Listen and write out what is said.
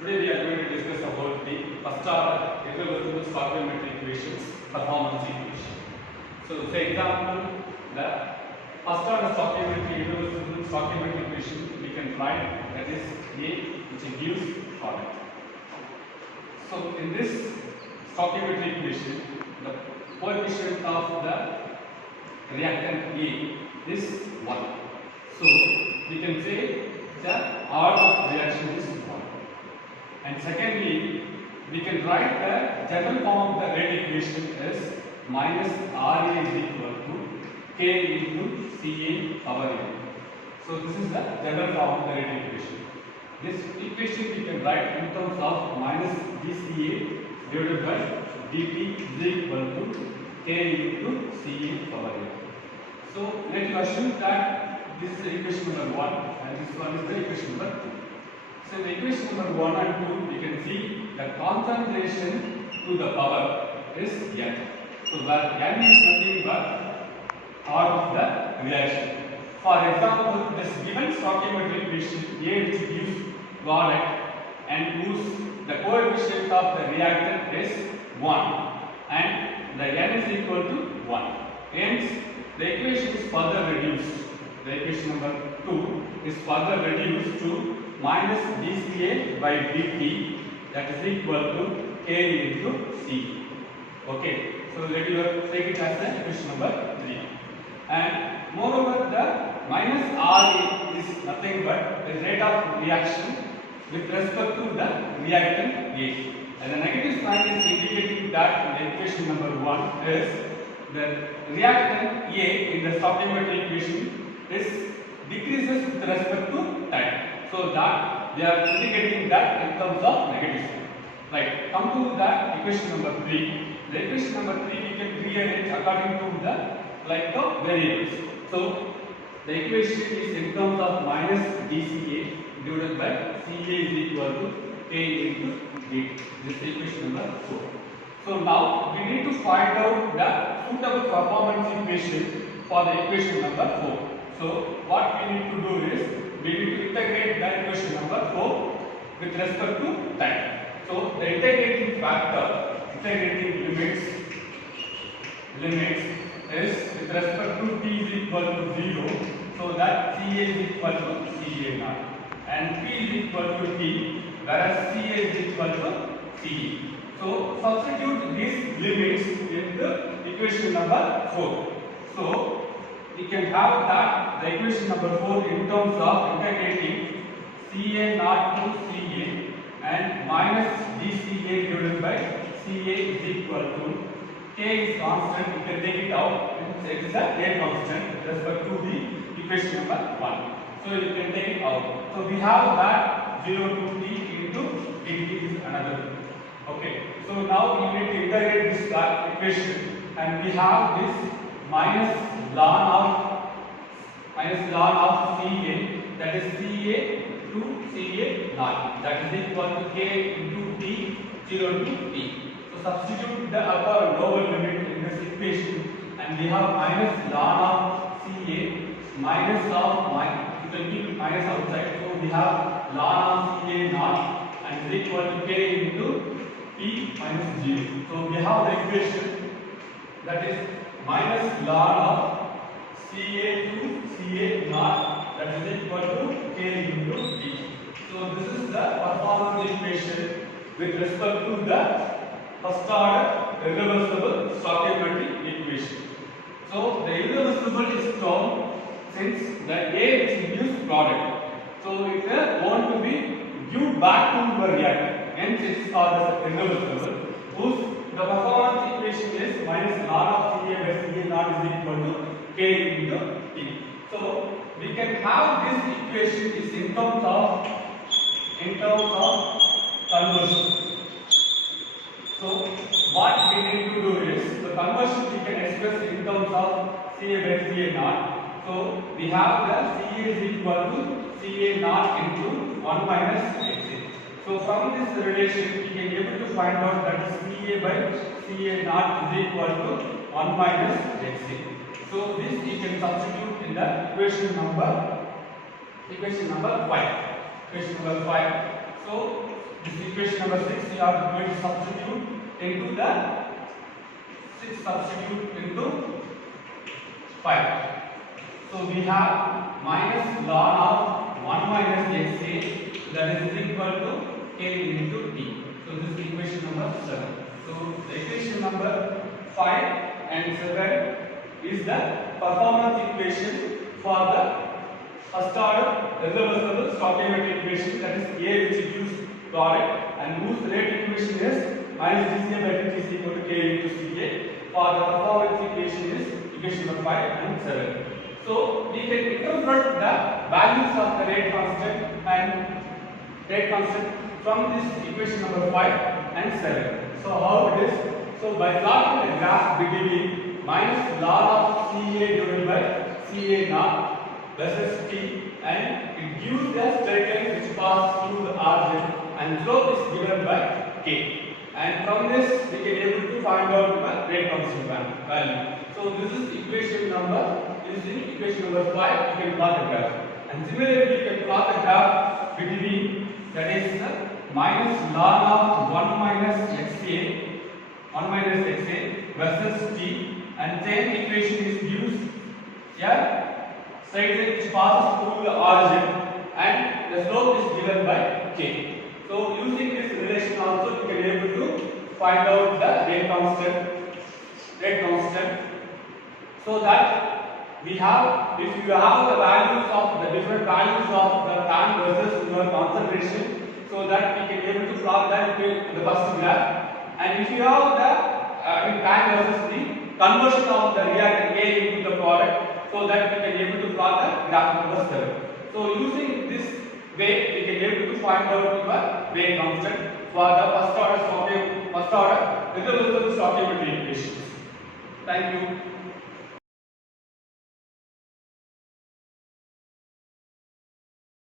Today we are going to discuss about the first order irreversible stoichiometry equations performance equation. So, for example, the first order stoichiometry irreversible stoichiometry equation we can write that is A, which gives product. So, in this stoichiometry equation, the coefficient of the reactant A is 1. So, we can say the order of reaction is 1. And secondly, we can write the general form of the rate equation as minus RA is equal to K into CA power A. So this is the general form of the rate equation. This equation we can write in terms of minus dCA divided by dt is equal to K into CA power A. So let us assume that this is the equation number 1 and this one is the equation number 2. So in the equation number 1 and 2, we can see the concentration to the power is N. So where N is nothing but part of the reaction. For example, this given stoichiometry equation A which gives product and whose the coefficient of the reactant is 1 and the N is equal to 1. Hence, the equation is further reduced. The equation number 2 is further reduced to minus dCA by dt that is equal to K into C. Okay, so let us take it as the equation number 3. And moreover, the minus RA is nothing but the rate of reaction with respect to the reactant A. And the negative sign is indicating that in the equation number 1 is the reactant A in the stoichiometry equation is decreases with respect to time. So that they are indicating that in terms of negative sign. Right. Come to the equation number 3. The equation number 3 we can rearrange according to the variables. So the equation is in terms of minus dCA divided by CA is equal to K into D. This is equation number 4. So now we need to find out the suitable performance equation for the equation number 4. So what we need to do is we need to integrate the equation number 4 with respect to time. So the integrating factor, integrating limits is with respect to t is equal to 0. So that CA is equal to CA naught and P is equal to T whereas CA is equal to CE. So substitute these limits in the equation number 4. So we can have that the equation number 4 in terms of integrating CA naught to CA and minus dCA divided by CA is equal to K is constant, you can take it out and it is a K constant with respect to the equation number 1. So you can take it out. So we have that 0 to T into dt is another thing. Okay. So now we need to integrate this equation and we have this minus ln of CA that is CA to CA naught that is equal to K into T 0 to T. So substitute the upper and lower limit in this equation and we have minus ln of CA minus of you can keep minus outside. So we have ln of CA naught and is equal to K into T minus 0. So we have the equation that is minus ln of CA to CA naught that is equal to K into T. So this is the performance equation with respect to the first order irreversible stoichiometry equation. So the irreversible is termed since the A which gives product. So it is want to be given back to the reactor. Hence it is called as irreversible. Whose the performance equation is minus ln of CA by CA naught is equal to K into T. So we can have this equation is in terms of conversion. So what we need to do is the conversion we can express in terms of CA by CA naught. So we have the CA is equal to CA naught into 1 minus HA. So from this relation we can able to find out that CA by CA naught is equal to 1 minus HA. So this we can substitute in the equation number 5. So This equation number 6 we are going to substitute into the 6 substitute into 5. So we have minus ln of 1 minus xa, that is equal to k into t. So this is equation number 7. So the equation number 5 and 7 is the performance equation for the first order irreversible stoichiometry equation, that is A, which gives product, and whose rate equation is minus dca by dt is equal to k into ca. For the performance equation is equation number 5 and 7. So we can interpret the values of the rate constant and rate constant from this equation number 5 and 7. So how it is? So by plotting the graph between minus ln of ca divided by ca naught versus t, and it gives the straight line which passes through the origin, and slope is given by k. And from this we can able to find out the rate constant value. So this is equation number 5. You can plot the graph, and similarly you can plot the graph between, that is minus ln of 1 minus xa versus t, and same equation is used here, straight line which passes through the origin, and the slope is given by k. So using this relation also you can able to find out the rate constant, so that we have, if you have the values of the different values of the time versus your concentration, so that we can able to plot that in the first graph. And if you have the time versus the conversion of the reactor A into the product, so that we can able to plot the graph number 7. So using this way we can able to find out your rate constant for the first order irreversible stoichiometry equations. Thank you.